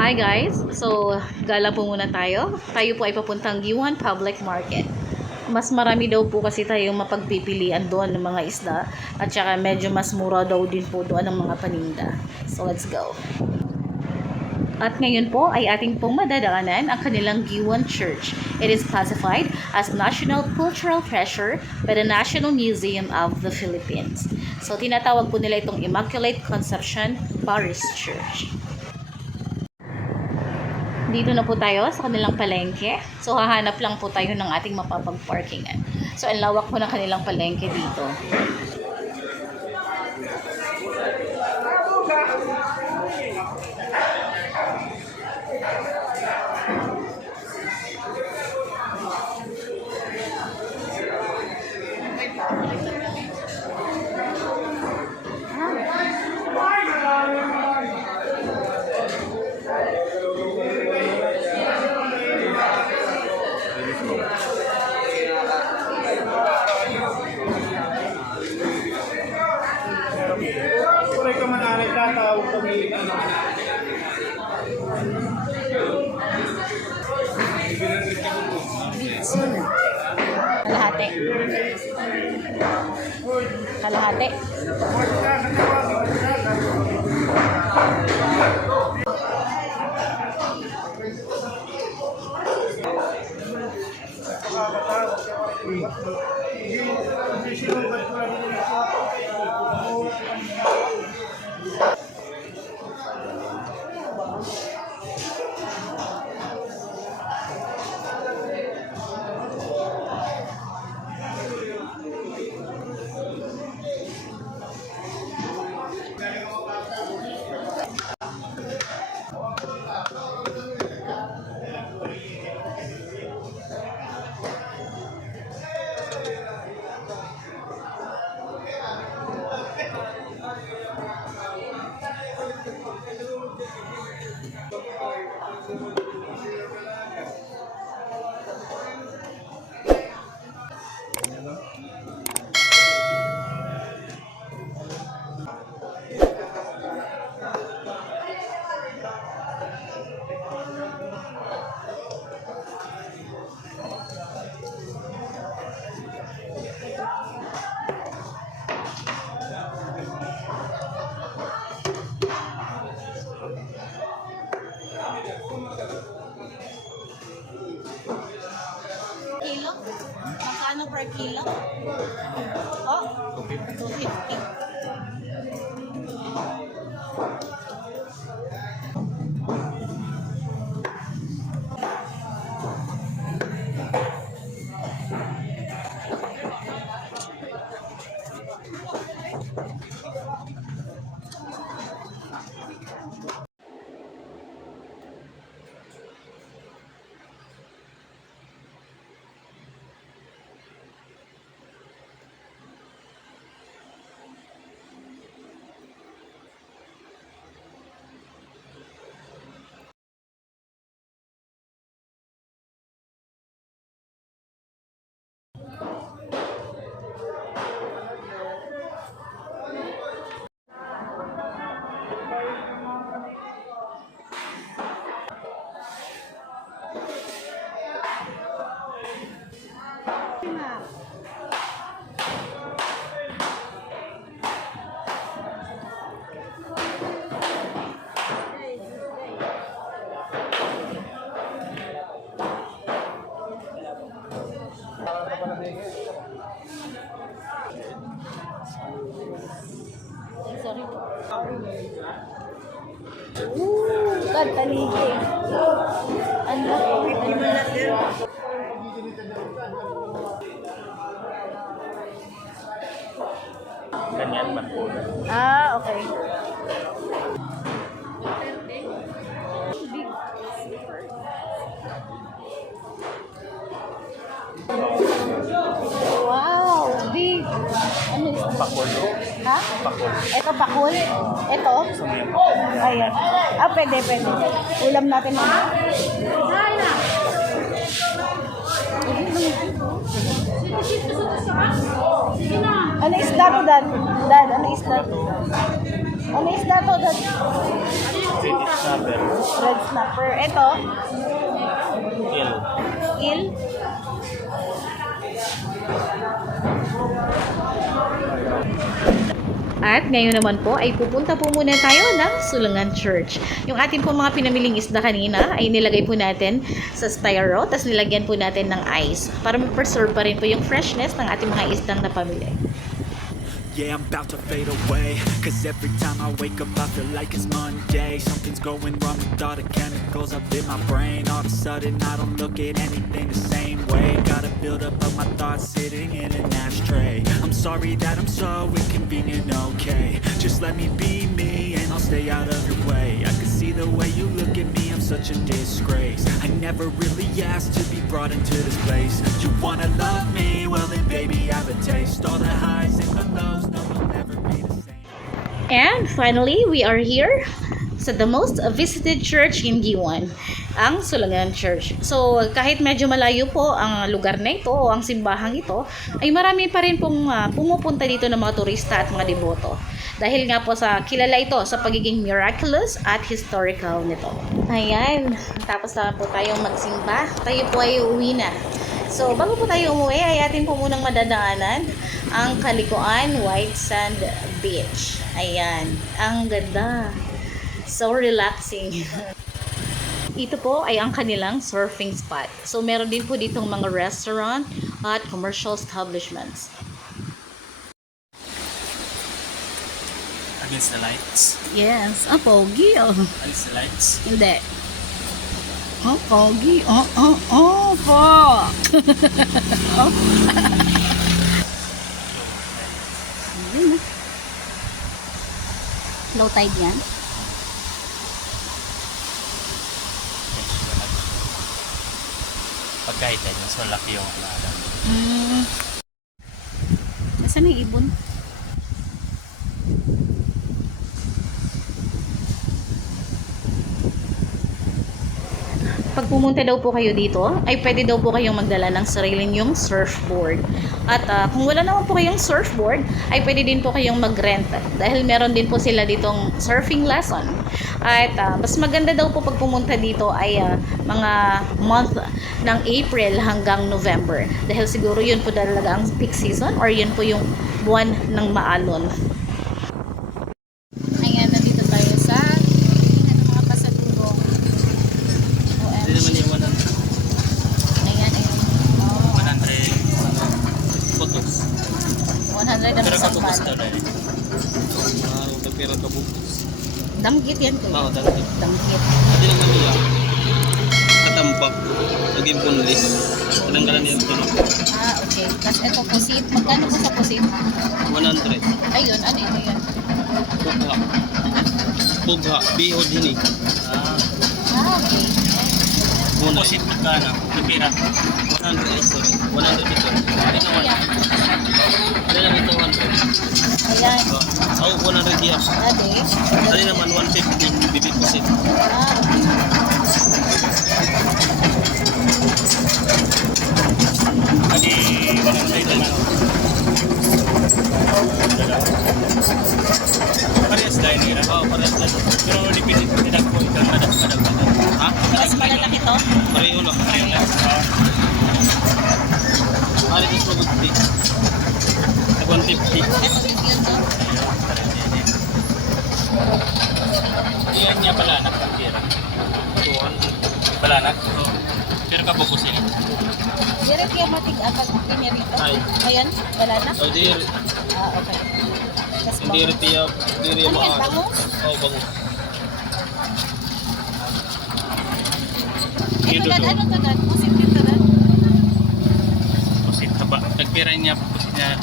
Hi guys! So, gala po muna tayo. Tayo po ay papuntang Giwan Public Market. Mas marami daw po kasi tayong mapagpipilian doon ng mga isda. At saka medyo mas mura daw din po doon ng mga paninda. So, let's go. At ngayon po ay ating pong madadaanan ang kanilang Giwan Church. It is classified as National Cultural Treasure by the National Museum of the Philippines. So, tinatawag po nila itong Immaculate Conception Parish Church. Dito na po tayo sa kanilang palengke. So, hahanap lang po tayo ng ating mapapag-parkingan. So, ang lawak po ng kanilang palengke dito. Kalahati. Kalahati. Kilo? Magkano per kilo? Oh, 250. Sorry po. Taligi. Ano? Ganyan man po. Ah, okay. Wow, big. Ano is this? Pakul. Ha? Pakul. Ito pakul? Ito? Ayan. Ah, pwede. Ulam natin mga. Ano isda to, Dad? Dad, ano isda to? Ano isda to, Dad? Red snapper. Red snapper. Ito, Eel. eel. At ngayon naman po ay pupunta po muna tayo ng Sulungan Church. Yung ating po mga pinamiling isda kanina ay nilagay po natin sa styro, tapos nilagyan po natin ng ice para ma-preserve pa rin po yung freshness ng ating mga isdang napamili. Yeah, I'm about to fade away. Cause every time I wake up I feel like it's Monday. Something's going wrong with all the chemicals up in my brain. All of a sudden I don't look at anything the same way. Gotta build up of my thoughts sitting in an ashtray. I'm sorry that I'm so inconvenient, okay. Just let me be me and I'll stay out of your way. I can see the way you look at me, I'm such a disgrace. I never really asked to be brought into this place. You wanna love me? Well then baby I have a taste. All the highs and the lows, no we'll never be the same. And finally, we are here sa the most visited church in Giwan, ang Sulungan Church. So, kahit medyo malayo po ang lugar na ito o ang simbahang ito, ay marami pa rin pong pumupunta dito ng mga turista at mga deboto. Dahil nga po sa kilala ito sa pagiging miraculous at historical nito. Ayan, tapos na po tayong magsimba. Tayo po ay uuwi na. So, bago po tayo umuwi, ay atin po munang madadaanan ang Kalikuan White Sand Beach. Ayan, ang ganda. So relaxing. Ito po ay ang kanilang surfing spot. So, meron din po ditong mga restaurant at commercial establishments. Against the lights. Yes, pogi. Against the lights. Hindi. Pogi. Po. Low tide yan. Pagkahit ay mas malaki yung alam. Nasaan yung ibon? Pag pumunta daw po kayo dito, ay pwede daw po kayong magdala ng sariling yung surfboard. At kung wala naman po kayong surfboard, ay pwede din po kayong mag-rent. Dahil meron din po sila ditong surfing lesson. At mas maganda daw po pag pumunta dito ay mga month ng April hanggang November. Dahil siguro yun po talaga ang peak season or yun po yung buwan ng maalon. Ayan, nandito tayo sa mga pasalubong. Hindi naman yung 100. Ayan, ayan. Oh, 100 photos. 100 ang Pero isang kabukos bala. daw na rin. Pero kabukos. Damgit yan ko. Oo, dati. Damgit. Hindi naman nila. Katambak. Naging bunlis. Tinanggalan niya yung tunog. Okay. Tapos ito, pusit. Magkano po sa pusit? 100. Ayun, ano yun? Pugha. Pugha. Bihod hini. Okay. Muna. Pusit magkano? Napira. 100. Sorry. 100 ito. Ano naman? Ayan. Ano naman ito 100? Ayan. Oo, 100 yan. Ate. Ano naman 150. Bibig pusit. Okay. Adi, 100 naman. Parehas dahil nila. Oo, parehas dahil. Pero dipindi tidak po ito. Madag. Ha? Mas malalaki to? Pareho lang. Pareho lang. Ano ito po 50? 150. Ito, yun to? Iyan niya palanak ng pira. 200. Palanak? Oo. Pero kabukos yun. Dire kaya matig-apat niya rito? Ay. Ayan, wala na? O, dir. Okay. Tapos Hindi rin tiya. Hindi rin Ano yan, mga... bangus? Oo, bangus. Ano to dad? Pusit din to dad? Pusit haba. Nagpira niya, pusit niya.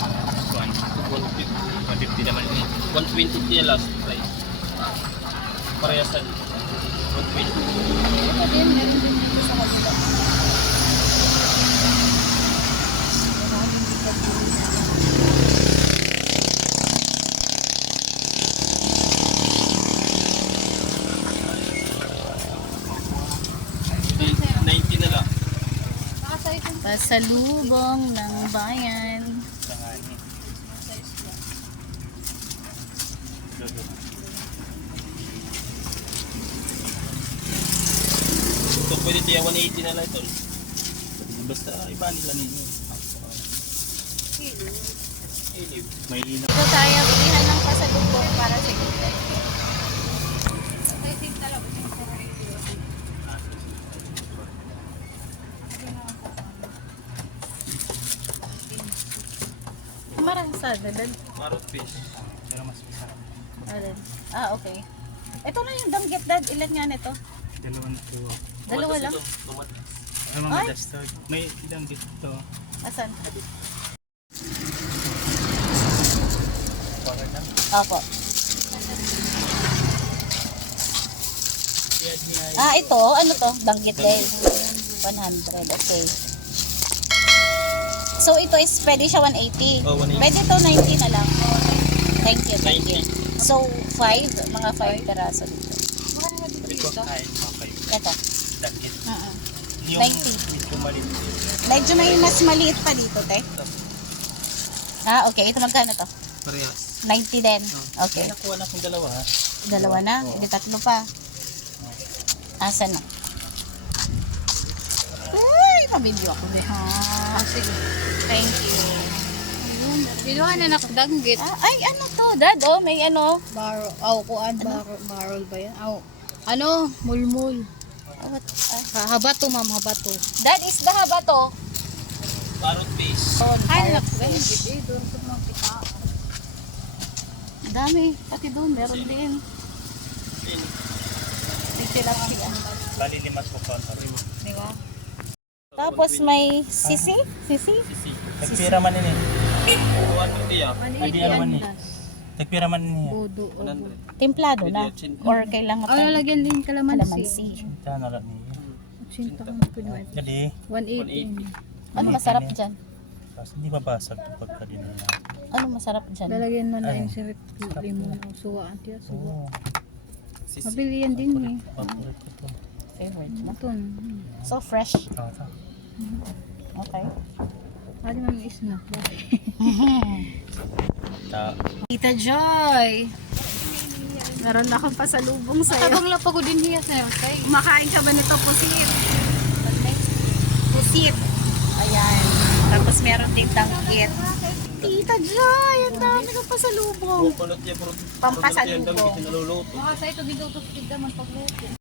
150 naman yun. 120 niya last price. Parehas na. 120. Ito din, meron din dito sa kabila. Pasalubong ng bayan. Ito pwede tiya 180 na lang ito. Basta iba nila ninyo. May ina. Ito tayo, bilihan ng pasalubong para sa gilid. Marang sa dadan. Marot fish. Pero mas masarap. Okay. Ito na yung danggit, dad. Ilan nga nito? Dalawa na ito. Dalawa lang? Ay, mga Ay! dastard. May ilang dito. Asan? Para lang. Opo. Ito. Ano to? Danggit din. 100. Okay. So, ito is pwede siya 180. Oh, 180. Pwede to 90 na lang. Thank you. 90. So, 5. Mga 5 peraso dito. Ito kain. Okay. Ito. Dagit. Yung 90. Medyo maliit. Medyo may mas maliit pa dito, te. Okay. Ito magkano to? Parehas. 90 din. Okay. May nakuha na akong dalawa ha. Dalawa na. Hindi tatlo pa. Asan na? Ay, pabidyo ako de ha. Sige. Thank you. Biluhan na nakadanggit. Ay, ano to? Dad, may ano. Baro, kuan, barrel ba yan? Ano, mulmul. What? Habato, ma'am, habato. Dad, isda ba to? Parrot fish. Ay, nakadanggit eh. Doon sa mga kita. Dami. Pati doon, meron din. Dito lang siya. Bali 5 po pa. Di ba? Tapos may sisi? Sisi? Nagpira man ini. Kuhan ko tiya. Hindi naman ni. Nagpira man ini. Bodo. Templado na? Or kailangan Ano, lagyan din kalamansi. Kalamansi. Cinta na lang niya. Cinta ang pinuha. Jadi, 180. Ano masarap dyan? kasi hindi mabasag ito pagka dinala. Ano masarap dyan? Lalagyan mo na Ay. yung sirit limon o suwa. Antiya, suwa. Oo. Mabili yan din eh. Favorite ko to. Favorite mo? Ito. So fresh. Tata. Okay. Pwede mo yung snack. Ta. Tita Joy! Meron akong pasalubong sa'yo. Tabang lang pagod din hiya sa'yo. Kumakain ka ba nito, pusit? Pusit. Ayan. Tapos meron din danggit. Tita Joy! Ang dami kong pasalubong. Pulot niya, Pampasalubong. naluluto. Baka sa ito ginutos kita man pagluto.